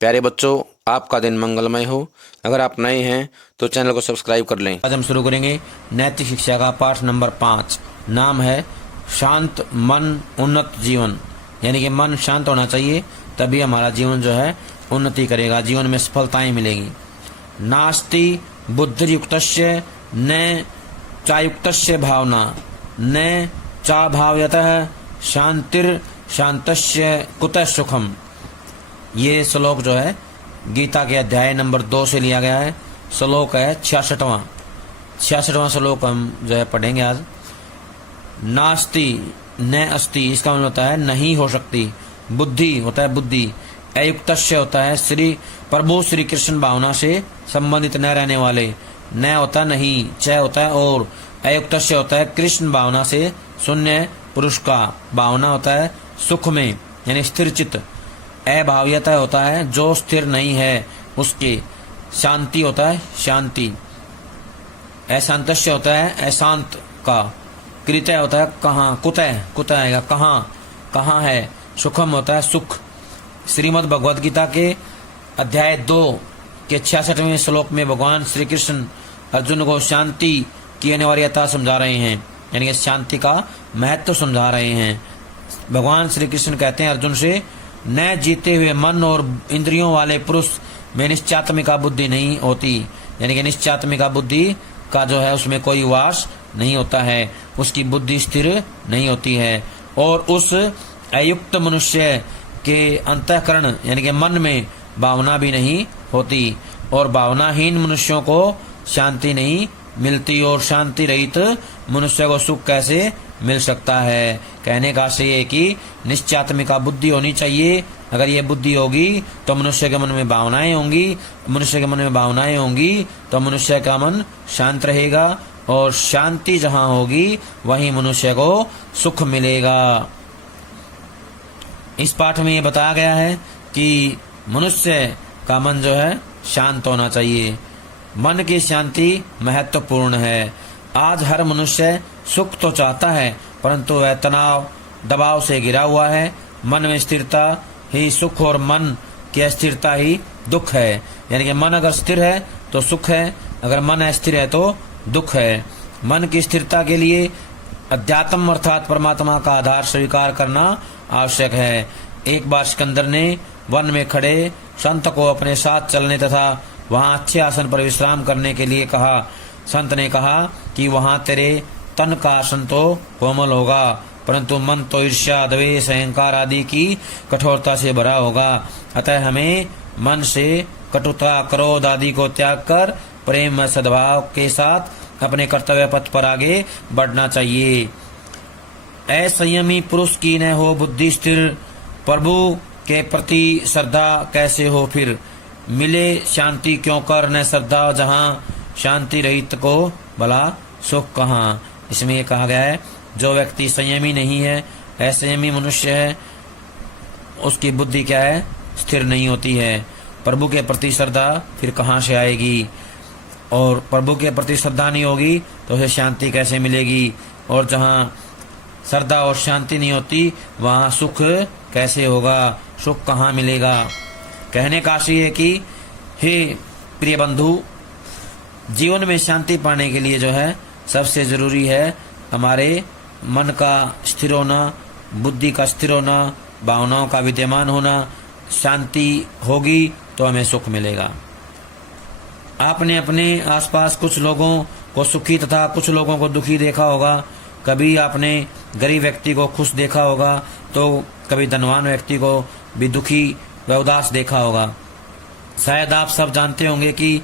प्यारे बच्चों, आपका दिन मंगलमय हो। अगर आप नए हैं तो चैनल को सब्सक्राइब कर लें। आज हम शुरू करेंगे नैतिक शिक्षा का पाठ नंबर 5। नाम है शांत मन उन्नत जीवन। यानी कि मन शांत होना चाहिए, तभी हमारा जीवन जो है उन्नति करेगा, जीवन में सफलताएं मिलेगी। नास्ति बुद्धिर्युक्तस्य न चायुक्तस्य भावना न चा भावयतः शांतिर शांतस्य कुतः सुखम। ये श्लोक जो है गीता के अध्याय नंबर 2 से लिया गया है। श्लोक है 66वां श्लोक हम जो है पढ़ेंगे आज। नास्ति न अस्ति, इसका मतलब होता है नहीं हो सकती। बुद्धि होता है बुद्धि। अयुक्तस्य होता है प्रभु श्री कृष्ण भावना से संबंधित न रहने वाले। न होता नहीं, च होता है और। अयुक्तस्य होता है कृष्ण भावना से शून्य पुरुष का। भावना होता है सुख में यानी स्थिर चित्त। अभाव्यता होता है जो स्थिर नहीं है उसके। शांति होता है शांति। अशांतस्य होता है अशांत का। कृतय होता है कहाँ, कुतः कुतः आएगा कहाँ, कहाँ है। सुखम होता है सुख। श्रीमद् भगवद गीता के अध्याय 2 के 66वें श्लोक में भगवान श्री कृष्ण अर्जुन को शांति की अनिवार्यता समझा रहे हैं, यानी कि शांति का महत्व समझा रहे हैं। भगवान श्री कृष्ण कहते हैं अर्जुन से, न जीते हुए मन और इंद्रियों वाले पुरुष में निश्चयात्मिका बुद्धि नहीं होती। यानी कि निश्चयात्मिका बुद्धि का जो है उसमें कोई वास नहीं होता है, उसकी बुद्धि स्थिर नहीं होती है। और उस अयुक्त मनुष्य के अंतःकरण यानी कि मन में भावना भी नहीं होती। और भावनाहीन मनुष्यों को शांति नहीं मिलती। और शांति रहित मनुष्य को सुख कैसे मिल सकता है। कहने का आशय है कि निश्चयात्मिका बुद्धि होनी चाहिए। अगर ये बुद्धि होगी तो मनुष्य के मन में भावनाएं होंगी। मनुष्य के मन में भावनाएं होंगी तो मनुष्य का मन शांत रहेगा। और शांति जहाँ होगी वहीं मनुष्य को सुख मिलेगा। इस पाठ में ये बताया गया है कि मनुष्य का मन जो है शांत होना चाहिए। मन की शांति महत्वपूर्ण है। आज हर मनुष्य सुख तो चाहता है, परंतु वह तनाव दबाव से घिरा हुआ है। मन में स्थिरता ही सुख और मन की अस्थिरता ही दुख है। यानी कि मन अगर स्थिर है तो सुख है, अगर मन अस्थिर है तो दुख है। मन की स्थिरता के लिए अध्यात्म अर्थात परमात्मा का आधार स्वीकार करना आवश्यक है। एक बार सिकंदर ने वन में खड़े संत को अपने साथ चलने तथा वहां अच्छे आसन पर विश्राम करने के लिए कहा। संत ने कहा कि वहां तेरे तन का आसन तो कोमल होगा, परंतु मन तो ईर्ष्या द्वेष अहंकार आदि की कठोरता से भरा होगा। अतः हमें मन से कटुता क्रोध आदि को त्याग कर प्रेम सद्भाव के साथ अपने कर्तव्य पथ पर आगे बढ़ना चाहिए। असंयमी पुरुष की न हो बुद्धि स्थिर, प्रभु के प्रति श्रद्धा कैसे हो फिर। मिले शांति क्यों कर न श्रद्धा, जहाँ शांति रहित को भला सुख कहाँ। इसमें ये कहा गया है जो व्यक्ति संयमी नहीं है, असंयमी मनुष्य है, उसकी बुद्धि क्या है, स्थिर नहीं होती है। प्रभु के प्रति श्रद्धा फिर कहाँ से आएगी। और प्रभु के प्रति श्रद्धा नहीं होगी तो उसे शांति कैसे मिलेगी। और जहाँ श्रद्धा और शांति नहीं होती वहाँ सुख कैसे होगा, सुख कहाँ मिलेगा। कहने का आशय है कि हे प्रिय बंधु, जीवन में शांति पाने के लिए जो है सबसे जरूरी है हमारे मन का स्थिर होना, बुद्धि का स्थिर होना, भावनाओं का विद्यमान होना। शांति होगी तो हमें सुख मिलेगा। आपने अपने आसपास कुछ लोगों को सुखी तथा कुछ लोगों को दुखी देखा होगा। कभी आपने गरीब व्यक्ति को खुश देखा होगा तो कभी धनवान व्यक्ति को भी दुखी व उदास देखा होगा। शायद आप सब जानते होंगे कि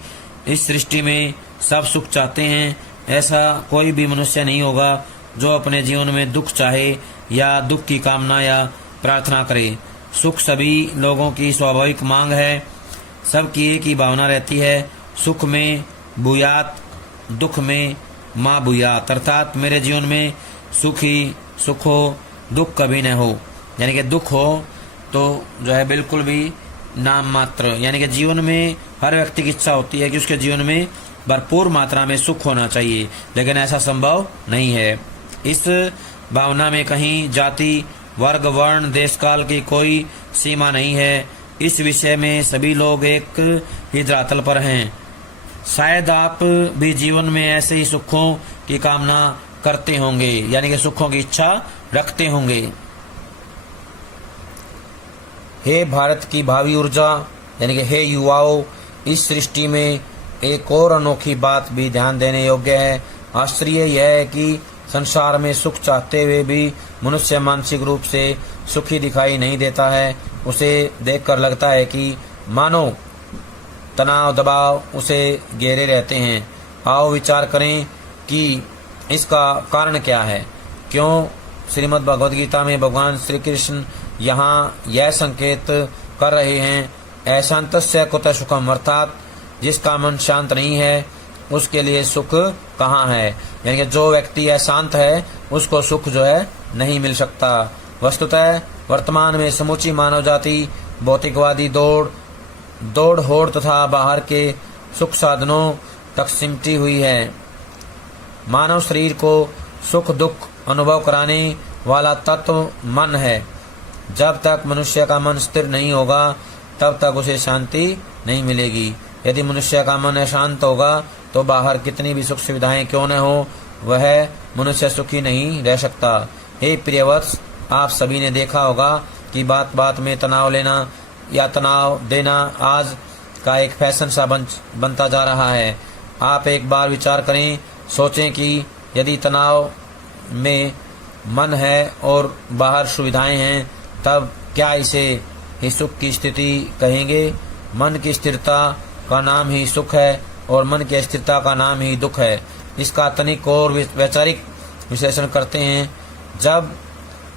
इस सृष्टि में सब सुख चाहते हैं। ऐसा कोई भी मनुष्य नहीं होगा जो अपने जीवन में दुख चाहे या दुख की कामना या प्रार्थना करे। सुख सभी लोगों की स्वाभाविक मांग है। सबकी एक ही भावना रहती है, सुख में भूयात, दुख में माँ भूयात। अर्थात मेरे जीवन में सुख ही सुख हो, दुख कभी न हो। यानी कि दुख हो तो जो है बिल्कुल भी नाम मात्र। यानी कि जीवन में हर व्यक्ति की इच्छा होती है कि उसके जीवन में भरपूर मात्रा में सुख होना चाहिए, लेकिन ऐसा संभव नहीं है। इस भावना में कहीं जाति वर्ग वर्ण देश काल की कोई सीमा नहीं है। इस विषय में सभी लोग एक ही धरातल पर हैं। शायद आप भी जीवन में ऐसे ही सुखों की कामना करते होंगे, यानी कि सुखों की इच्छा रखते होंगे। हे भारत की भावी ऊर्जा, यानी कि हे युवाओं, इस सृष्टि में एक और अनोखी बात भी ध्यान देने योग्य है। आश्चर्य यह है कि संसार में सुख चाहते हुए भी मनुष्य मानसिक रूप से सुखी दिखाई नहीं देता है। उसे देखकर लगता है कि मानो तनाव दबाव उसे घेरे रहते हैं। आओ विचार करें कि इसका कारण क्या है। क्यों श्रीमद् भगवद गीता में भगवान श्री कृष्ण यहाँ यह संकेत कर रहे हैं, अशांतस्य कुतः सुखम, अर्थात जिसका मन शांत नहीं है उसके लिए सुख कहाँ है। यानी कि जो व्यक्ति अशांत है उसको सुख जो है नहीं मिल सकता। वस्तुतः वर्तमान में समूची मानव जाति भौतिकवादी दौड़ होड़ तथा बाहर के सुख साधनों तक सिमटी हुई है। मानव शरीर को सुख दुख अनुभव कराने वाला तत्व मन है। जब तक मनुष्य का मन स्थिर नहीं होगा तब तक उसे शांति नहीं मिलेगी। यदि मनुष्य का मन अशांत होगा तो बाहर कितनी भी सुख सुविधाएं क्यों न हो, वह मनुष्य सुखी नहीं रह सकता। हे प्रियवत्स, आप सभी ने देखा होगा कि बात बात में तनाव लेना या तनाव देना आज का एक फैशन सा बनता जा रहा है। आप एक बार विचार करें, सोचें कि यदि तनाव में मन है और बाहर सुविधाएं हैं तब क्या इसे ही सुख की स्थिति कहेंगे। मन की स्थिरता का नाम ही सुख है और मन की अस्थिरता का नाम ही दुख है। इसका तनिक और वैचारिक विश्लेषण करते हैं। जब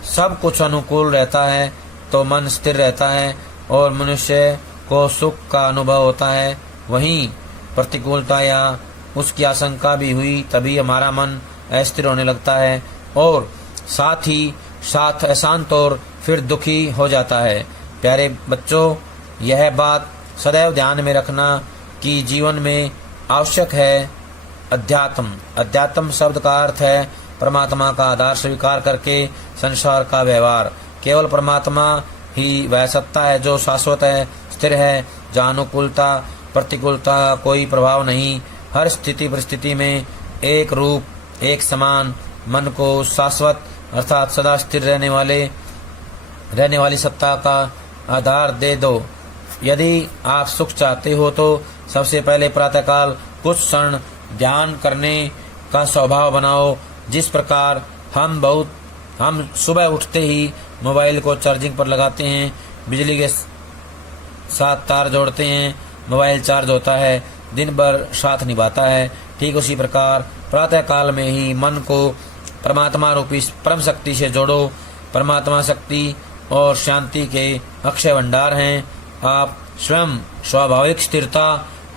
सब कुछ अनुकूल रहता है तो मन स्थिर रहता है और मनुष्य को सुख का अनुभव होता है। वहीं प्रतिकूलता या उसकी आशंका भी हुई तभी हमारा मन अस्थिर होने लगता है और साथ ही साथ अशांत और फिर दुखी हो जाता है। प्यारे बच्चों, यह बात सदैव ध्यान में रखना कि जीवन में आवश्यक है अध्यात्म। अध्यात्म शब्द का अर्थ है परमात्मा का आधार स्वीकार करके संसार का व्यवहार। केवल परमात्मा ही वह सत्ता है जो शाश्वत है, स्थिर है, जहाँ अनुकूलता प्रतिकूलता का कोई प्रभाव नहीं। हर स्थिति परिस्थिति में एक रूप एक समान मन को शाश्वत अर्थात सदा स्थिर रहने वाली सत्ता का आधार दे दो। यदि आप सुख चाहते हो तो सबसे पहले प्रातःकाल कुछ क्षण ध्यान करने का स्वभाव बनाओ। जिस प्रकार हम सुबह उठते ही मोबाइल को चार्जिंग पर लगाते हैं, बिजली के साथ तार जोड़ते हैं, मोबाइल चार्ज होता है, दिन भर साथ निभाता है। ठीक उसी प्रकार प्रातःकाल में ही मन को परमात्मा रूपी परम शक्ति से जोड़ो। परमात्मा शक्ति और शांति के अक्षय भंडार हैं। आप स्वयं स्वाभाविक स्थिरता,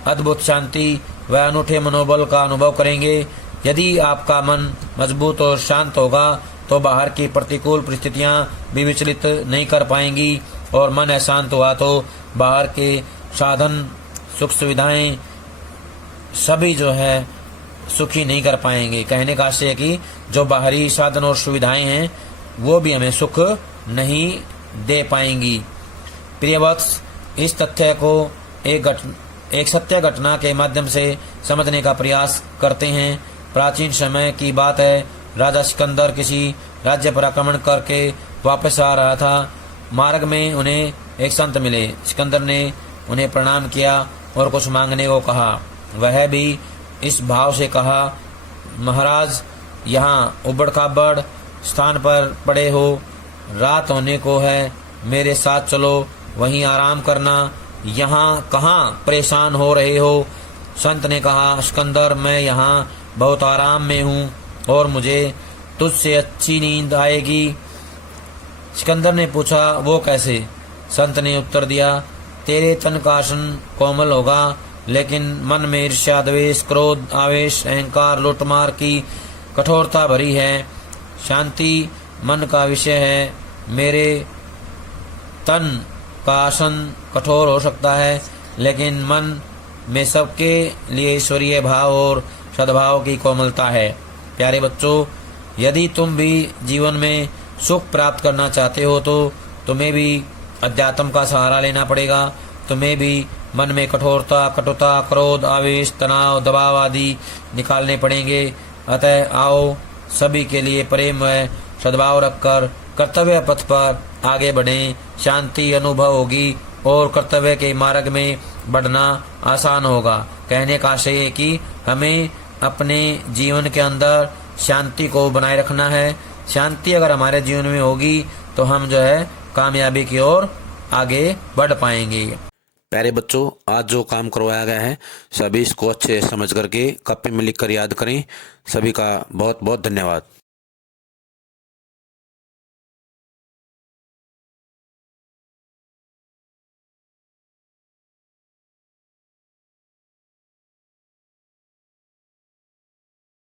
अद्भुत शांति व अनूठे मनोबल का अनुभव करेंगे। यदि आपका मन मजबूत और शांत होगा तो बाहर की प्रतिकूल परिस्थितियां भी विचलित नहीं कर पाएंगी और मन अशांत हुआ तो बाहर के साधन सुख सुविधाएं सभी जो है सुखी नहीं कर पाएंगे। कहने का आशय है कि जो बाहरी साधन और सुविधाएं हैं वो भी हमें सुख नहीं दे पाएंगी। प्रियवत्स, इस तथ्य को एक सत्य घटना के माध्यम से समझने का प्रयास करते हैं। प्राचीन समय की बात है, राजा सिकंदर किसी राज्य पर आक्रमण करके वापस आ रहा था। मार्ग में उन्हें एक संत मिले। सिकंदर ने उन्हें प्रणाम किया और कुछ मांगने को कहा। वह भी इस भाव से कहा, महाराज, यहाँ उबड़ खाबड़ स्थान पर पड़े हो, रात होने को है, मेरे साथ चलो, वहीं आराम करना, यहाँ कहाँ परेशान हो रहे हो। संत ने कहा, सिकंदर, मैं यहाँ बहुत आराम में हूँ और मुझे तुझसे अच्छी नींद आएगी। सिकंदर ने पूछा, वो कैसे? संत ने उत्तर दिया, तेरे तन का आसन कोमल होगा लेकिन मन में ईर्ष्या, द्वेष, क्रोध, आवेश, अहंकार, लूटमार की कठोरता भरी है। शांति मन का विषय है। मेरे तन का आसन कठोर हो सकता है लेकिन मन में सबके लिए ईश्वरीय भाव और सद्भाव की कोमलता है। प्यारे बच्चों, यदि तुम भी जीवन में सुख प्राप्त करना चाहते हो तो तुम्हें भी अध्यात्म का सहारा लेना पड़ेगा। तुम्हें भी मन में कठोरता, कटुता, क्रोध, आवेश, तनाव, दबाव आदि निकालने पड़ेंगे। अतः आओ सभी के लिए प्रेम व सद्भाव रखकर कर्तव्य पथ पर आगे बढ़ें। शांति अनुभव होगी और कर्तव्य के मार्ग में बढ़ना आसान होगा। कहने का आशय है कि हमें अपने जीवन के अंदर शांति को बनाए रखना है। शांति अगर हमारे जीवन में होगी तो हम जो है कामयाबी की ओर आगे बढ़ पाएंगे। प्यारे बच्चों, आज जो काम करवाया गया है सभी इसको अच्छे समझ करके कॉपी में लिख कर याद करें। सभी का बहुत बहुत धन्यवाद।